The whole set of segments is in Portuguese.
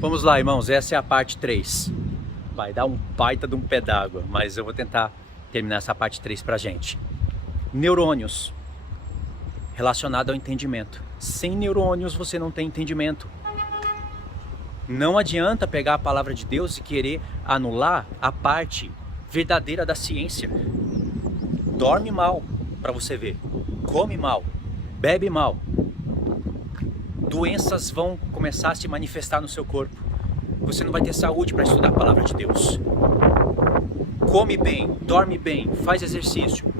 Vamos lá, irmãos, essa é a parte 3. Vai dar um baita de um pé d'água, mas eu vou tentar terminar essa parte 3 pra gente. Neurônios, relacionado ao entendimento. Sem neurônios você não tem entendimento. Não adianta pegar a palavra de Deus e querer anular a parte verdadeira da ciência. Dorme mal para você ver, come mal, bebe mal. Doenças vão começar a se manifestar no seu corpo. Você não vai ter saúde para estudar a palavra de Deus. Come bem, dorme bem, faz exercício.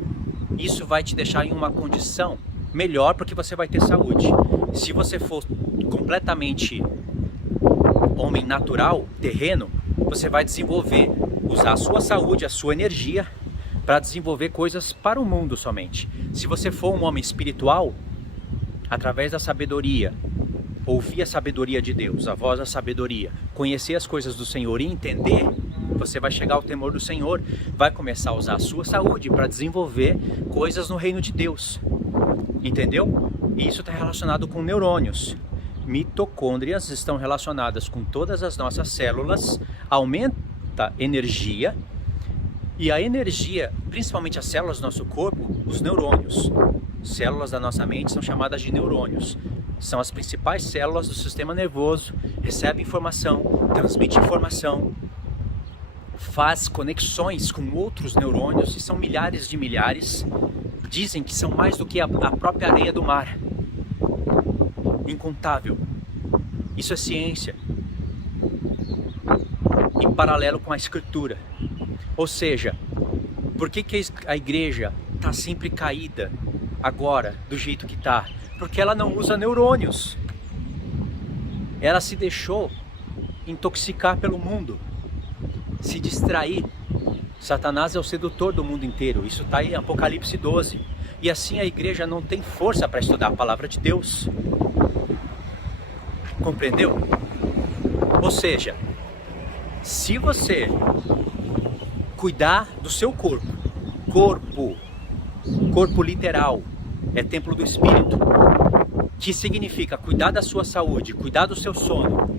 Isso vai te deixar em uma condição melhor porque você vai ter saúde. Se você for completamente homem natural, terreno, você vai usar a sua saúde, a sua energia para desenvolver coisas para o mundo somente. Se você for um homem espiritual, através da sabedoria, ouvir a sabedoria de Deus, a voz da sabedoria, conhecer as coisas do Senhor e entender, você vai chegar ao temor do Senhor, vai começar a usar a sua saúde para desenvolver coisas no reino de Deus. Entendeu? E isso está relacionado com neurônios. Mitocôndrias estão relacionadas com todas as nossas células, aumenta energia, e a energia, principalmente as células do nosso corpo, os neurônios, células da nossa mente são chamadas de neurônios. São as principais células do sistema nervoso, recebe informação, transmite informação, faz conexões com outros neurônios, e são milhares de milhares. Dizem que são mais do que a própria areia do mar. Incontável. Isso é ciência. Em paralelo com a escritura. Ou seja, por que a igreja está sempre caída agora, do jeito que está? Porque ela não usa neurônios. Ela se deixou intoxicar pelo mundo, se distrair. Satanás é o sedutor do mundo inteiro. Isso está em Apocalipse 12. E assim a igreja não tem força para estudar a palavra de Deus. Compreendeu? Ou seja, se você cuidar do seu corpo literal, é templo do Espírito, que significa cuidar da sua saúde, cuidar do seu sono,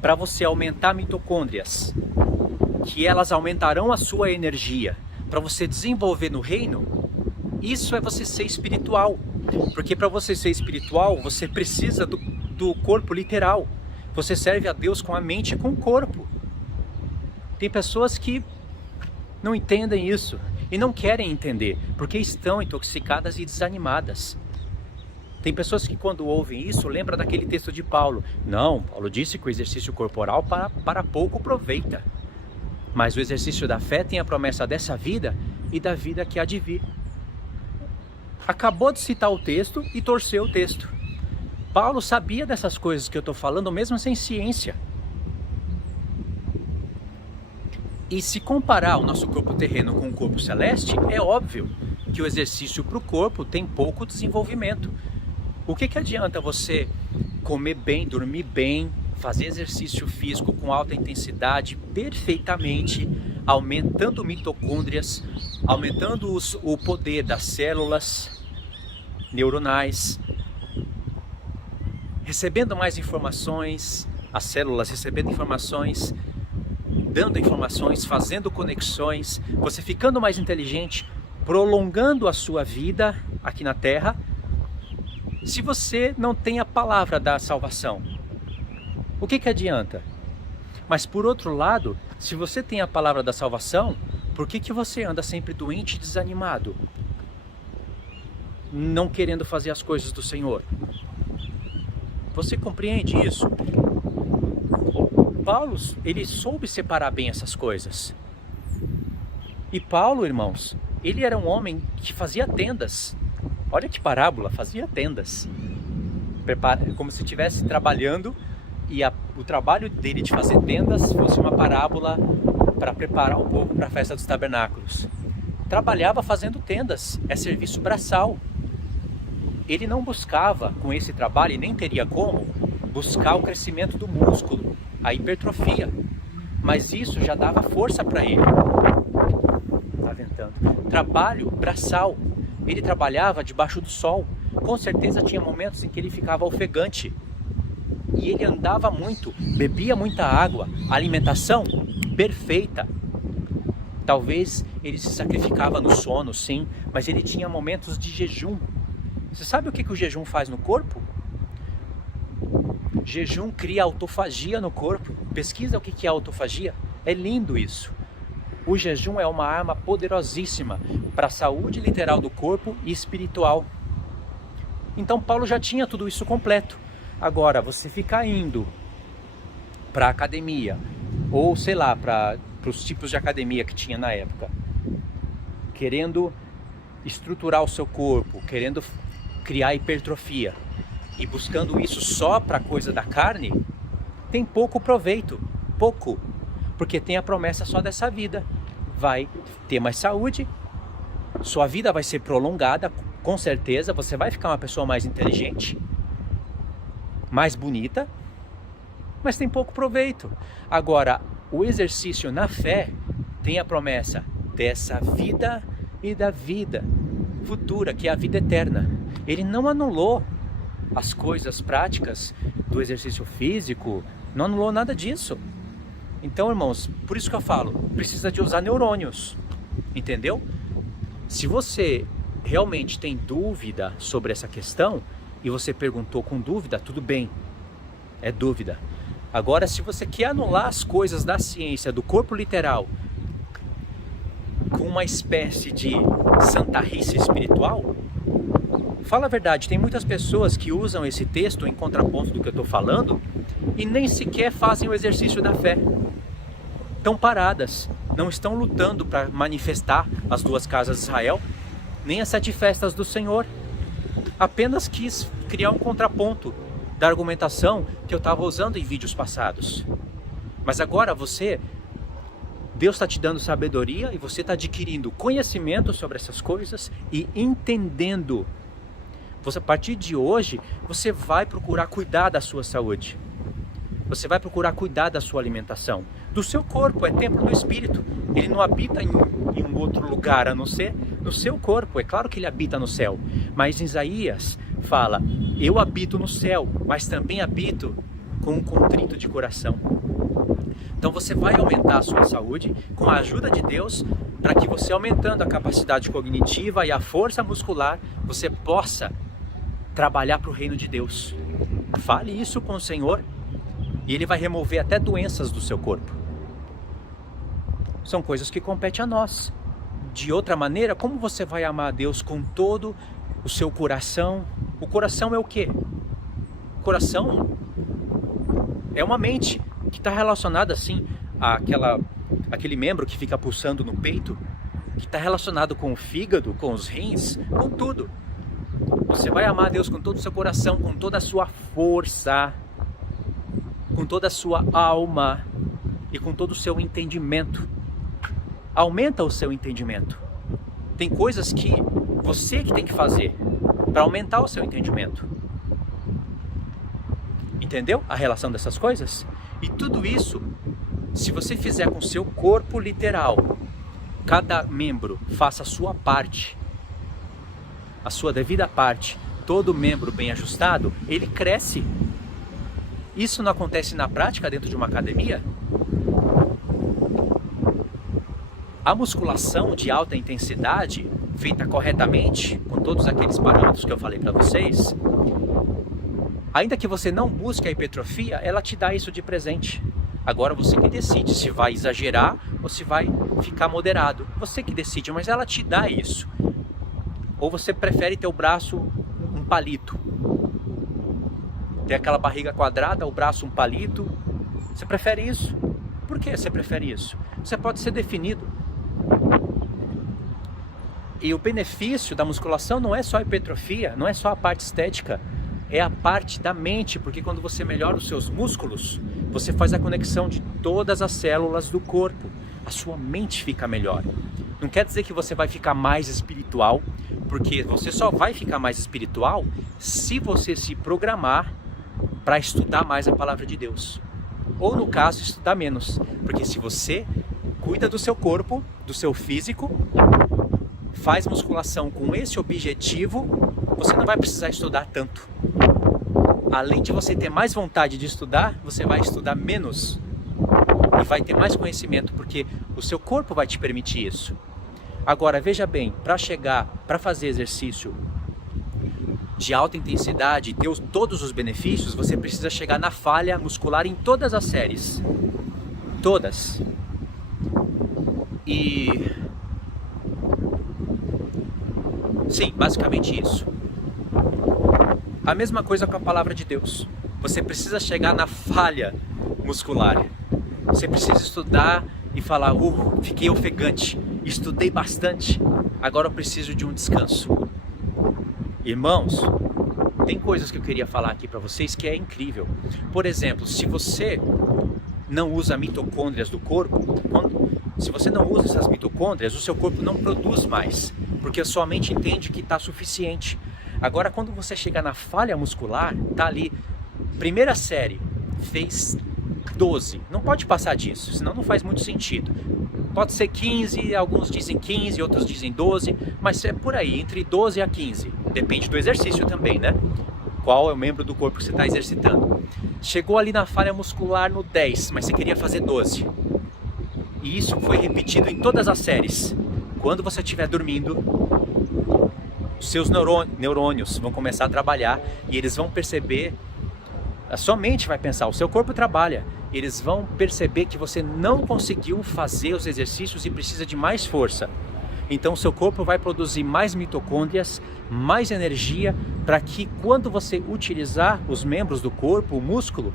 para você aumentar mitocôndrias, que elas aumentarão a sua energia, para você desenvolver no reino. Isso é você ser espiritual, porque para você ser espiritual, você precisa do corpo literal. Você serve a Deus com a mente e com o corpo. Tem pessoas que não entendem isso e não querem entender, porque estão intoxicadas e desanimadas. Tem pessoas que quando ouvem isso, lembram daquele texto de Paulo. Não, Paulo disse que o exercício corporal para pouco aproveita. Mas o exercício da fé tem a promessa dessa vida e da vida que há de vir. Acabou de citar o texto e torceu o texto. Paulo sabia dessas coisas que eu estou falando, mesmo sem ciência. E se comparar o nosso corpo terreno com o corpo celeste, é óbvio que o exercício para o corpo tem pouco desenvolvimento. O que adianta você comer bem, dormir bem, fazer exercício físico com alta intensidade, perfeitamente, aumentando mitocôndrias, aumentando o poder das células neuronais, recebendo mais informações, as células recebendo informações, dando informações, fazendo conexões, você ficando mais inteligente, prolongando a sua vida aqui na Terra, se você não tem a palavra da salvação? O que adianta? Mas por outro lado, se você tem a palavra da salvação, por que você anda sempre doente e desanimado? Não querendo fazer as coisas do Senhor? Você compreende isso? Paulo, ele soube separar bem essas coisas. E Paulo, irmãos, ele era um homem que fazia tendas. Olha que parábola, fazia tendas. Como se estivesse trabalhando e o trabalho dele de fazer tendas fosse uma parábola para preparar o povo para a festa dos tabernáculos. Trabalhava fazendo tendas, é serviço braçal. Ele não buscava com esse trabalho, e nem teria como, buscar o crescimento do músculo, a hipertrofia. Mas isso já dava força para ele. Tá ventando. Trabalho braçal. Ele trabalhava debaixo do sol. Com certeza tinha momentos em que ele ficava ofegante. E ele andava muito, bebia muita água, alimentação perfeita. Talvez ele se sacrificava no sono, sim, mas ele tinha momentos de jejum. Você sabe o que o jejum faz no corpo? Jejum cria autofagia no corpo. Pesquisa o que é autofagia. É lindo isso. O jejum é uma arma poderosíssima para a saúde literal do corpo e espiritual. Então Paulo já tinha tudo isso completo. Agora, você ficar indo para a academia, ou sei lá, para os tipos de academia que tinha na época, querendo estruturar o seu corpo, querendo criar hipertrofia, e buscando isso só para coisa da carne, tem pouco proveito, pouco, porque tem a promessa só dessa vida. Vai ter mais saúde, sua vida vai ser prolongada, com certeza, você vai ficar uma pessoa mais inteligente, mais bonita, mas tem pouco proveito. Agora, o exercício na fé tem a promessa dessa vida e da vida futura, que é a vida eterna. Ele não anulou as coisas práticas do exercício físico, não anulou nada disso. Então, irmãos, por isso que eu falo, precisa de usar neurônios, entendeu? Se você realmente tem dúvida sobre essa questão, e você perguntou com dúvida, tudo bem, é dúvida. Agora, se você quer anular as coisas da ciência, do corpo literal, com uma espécie de santarrice espiritual, fala a verdade, tem muitas pessoas que usam esse texto em contraponto do que eu estou falando e nem sequer fazem o exercício da fé. Estão paradas, não estão lutando para manifestar as 2 casas de Israel, nem as 7 festas do Senhor. Apenas quis criar um contraponto da argumentação que eu estava usando em vídeos passados. Mas agora Deus está te dando sabedoria e você está adquirindo conhecimento sobre essas coisas e entendendo. A partir de hoje, você vai procurar cuidar da sua saúde. Você vai procurar cuidar da sua alimentação. Do seu corpo, é templo do Espírito. Ele não habita em um outro lugar, a não ser no seu corpo. É claro que ele habita no céu. Mas em Isaías fala, eu habito no céu, mas também habito com um contrito de coração. Então você vai aumentar a sua saúde com a ajuda de Deus, para que você, aumentando a capacidade cognitiva e a força muscular, você possa trabalhar para o reino de Deus. Fale isso com o Senhor e Ele vai remover até doenças do seu corpo. São coisas que competem a nós. De outra maneira, como você vai amar a Deus com todo o seu coração? O coração é o quê? O coração é uma mente que está relacionada assim àquele membro que fica pulsando no peito, que está relacionado com o fígado, com os rins, com tudo. Você vai amar a Deus com todo o seu coração, com toda a sua força, com toda a sua alma e com todo o seu entendimento. Aumenta o seu entendimento. Tem coisas que você que tem que fazer para aumentar o seu entendimento. Entendeu a relação dessas coisas? E tudo isso, se você fizer com o seu corpo literal, cada membro faça a sua parte, a sua devida parte, todo membro bem ajustado, ele cresce. Isso não acontece na prática dentro de uma academia? A musculação de alta intensidade, feita corretamente, com todos aqueles parâmetros que eu falei para vocês, ainda que você não busque a hipertrofia, ela te dá isso de presente. Agora você que decide se vai exagerar ou se vai ficar moderado. Você que decide, mas ela te dá isso. Ou você prefere ter o braço um palito? Ter aquela barriga quadrada, o braço um palito? Você prefere isso? Por que você prefere isso? Você pode ser definido. E o benefício da musculação não é só a hipertrofia, não é só a parte estética, é a parte da mente, porque quando você melhora os seus músculos, você faz a conexão de todas as células do corpo, a sua mente fica melhor. Não quer dizer que você vai ficar mais espiritual, porque você só vai ficar mais espiritual se você se programar para estudar mais a palavra de Deus. Ou no caso, estudar menos, porque se você cuida do seu corpo, do seu físico, faz musculação com esse objetivo, você não vai precisar estudar tanto. além de você ter mais vontade de estudar, você vai estudar menos e vai ter mais conhecimento, porque o seu corpo vai te permitir isso. Agora, veja bem, para fazer exercício de alta intensidade e ter todos os benefícios, você precisa chegar na falha muscular em todas as séries. Todas. E... sim, basicamente isso. A mesma coisa com a palavra de Deus. Você precisa chegar na falha muscular. Você precisa estudar e falar, fiquei ofegante, estudei bastante, agora eu preciso de um descanso. Irmãos, tem coisas que eu queria falar aqui para vocês que é incrível. Por exemplo, se você não usa mitocôndrias do corpo, se você não usa essas mitocôndrias, o seu corpo não produz mais, porque a sua mente entende que está suficiente. Agora, quando você chegar na falha muscular, tá ali, primeira série, fez 12, não pode passar disso, senão não faz muito sentido. Pode ser 15, alguns dizem 15, outros dizem 12, mas é por aí, entre 12 a 15, depende do exercício também, né? Qual é o membro do corpo que você está exercitando. Chegou ali na falha muscular no 10, mas você queria fazer 12. E isso foi repetido em todas as séries. Quando você estiver dormindo, os seus neurônios vão começar a trabalhar e eles vão perceber, a sua mente vai pensar, o seu corpo trabalha, eles vão perceber que você não conseguiu fazer os exercícios e precisa de mais força. Então o seu corpo vai produzir mais mitocôndrias, mais energia, para que quando você utilizar os membros do corpo, o músculo,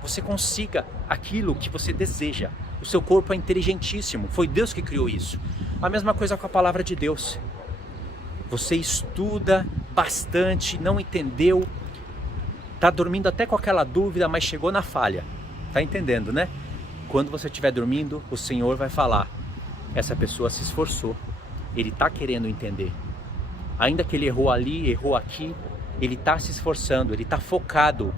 você consiga aquilo que você deseja. O seu corpo é inteligentíssimo, foi Deus que criou isso. A mesma coisa com a palavra de Deus. Você estuda bastante, não entendeu, está dormindo até com aquela dúvida, mas chegou na falha. Está entendendo, né? Quando você estiver dormindo, o Senhor vai falar, essa pessoa se esforçou, ele está querendo entender. Ainda que ele errou ali, errou aqui, ele está se esforçando, ele está focado.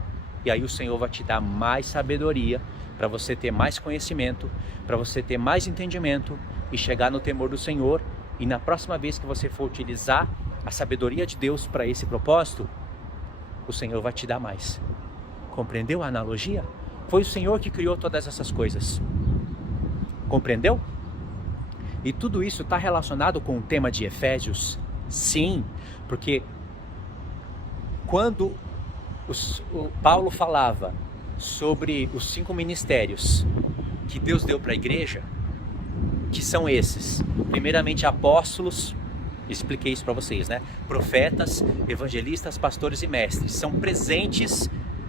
E aí o Senhor vai te dar mais sabedoria, para você ter mais conhecimento, para você ter mais entendimento e chegar no temor do Senhor. E na próxima vez que você for utilizar a sabedoria de Deus para esse propósito, o Senhor vai te dar mais. Compreendeu a analogia? Foi o Senhor que criou todas essas coisas. Compreendeu? E tudo isso está relacionado com o tema de Efésios? Sim, porque quando o Paulo falava sobre os 5 ministérios que Deus deu para a igreja, que são esses, primeiramente apóstolos, expliquei isso para vocês, né? Profetas, evangelistas, pastores e mestres, são presentes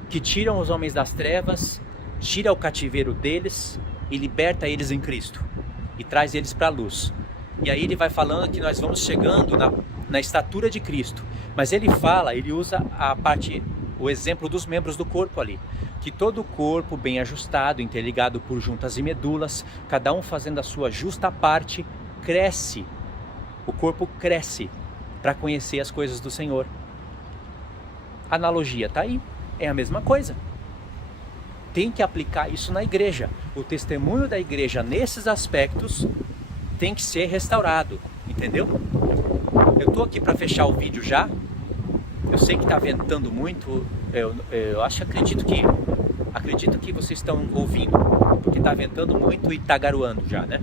que tiram os homens das trevas, tira o cativeiro deles e liberta eles em Cristo e traz eles para a luz. E aí ele vai falando que nós vamos chegando na estatura de Cristo, mas ele usa o exemplo dos membros do corpo ali, que todo o corpo bem ajustado, interligado por juntas e medulas, cada um fazendo a sua justa parte, cresce. O corpo cresce para conhecer as coisas do Senhor. A analogia está aí, é a mesma coisa. Tem que aplicar isso na igreja. O testemunho da igreja nesses aspectos tem que ser restaurado, entendeu? Eu estou aqui para fechar o vídeo já. Eu sei que está ventando muito. Acredito que vocês estão ouvindo, porque está ventando muito e está garoando já, né?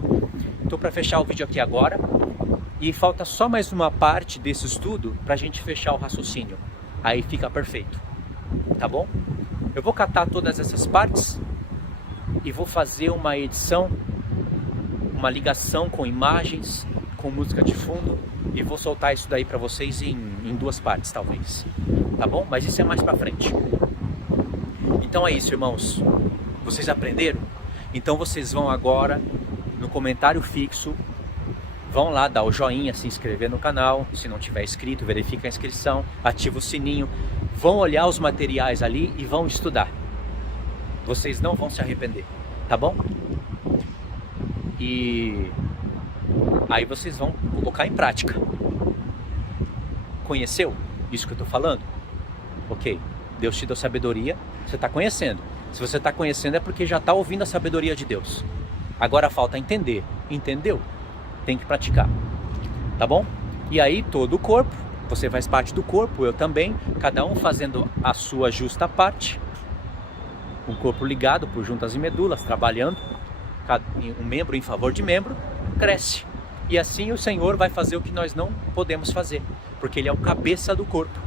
Estou para fechar o vídeo aqui agora. E falta só mais uma parte desse estudo para a gente fechar o raciocínio. Aí fica perfeito. Tá bom? Eu vou catar todas essas partes e vou fazer uma edição, uma ligação com imagens, com música de fundo, e vou soltar isso daí para vocês em 2 partes, talvez. Tá bom? Mas isso é mais para frente. Então é isso, irmãos. Vocês aprenderam? Então vocês vão agora no comentário fixo, vão lá dar o joinha, se inscrever no canal. Se não tiver inscrito, verifica a inscrição, ativa o sininho. Vão olhar os materiais ali e vão estudar. Vocês não vão se arrepender, tá bom? E aí vocês vão colocar em prática. Conheceu isso que eu estou falando? Ok, Deus te deu sabedoria, você está conhecendo. Se você está conhecendo é porque já está ouvindo a sabedoria de Deus. Agora falta entender. Entendeu? Tem que praticar, tá bom? E aí todo o corpo Você faz parte do corpo, eu também, cada um fazendo a sua justa parte. Um corpo ligado por juntas e medulas, trabalhando, um membro em favor de membro, cresce. E assim o Senhor vai fazer o que nós não podemos fazer, porque Ele é o cabeça do corpo.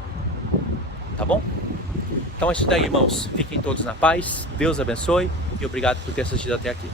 Tá bom? Então é isso daí, irmãos. Fiquem todos na paz, Deus abençoe e obrigado por ter assistido até aqui.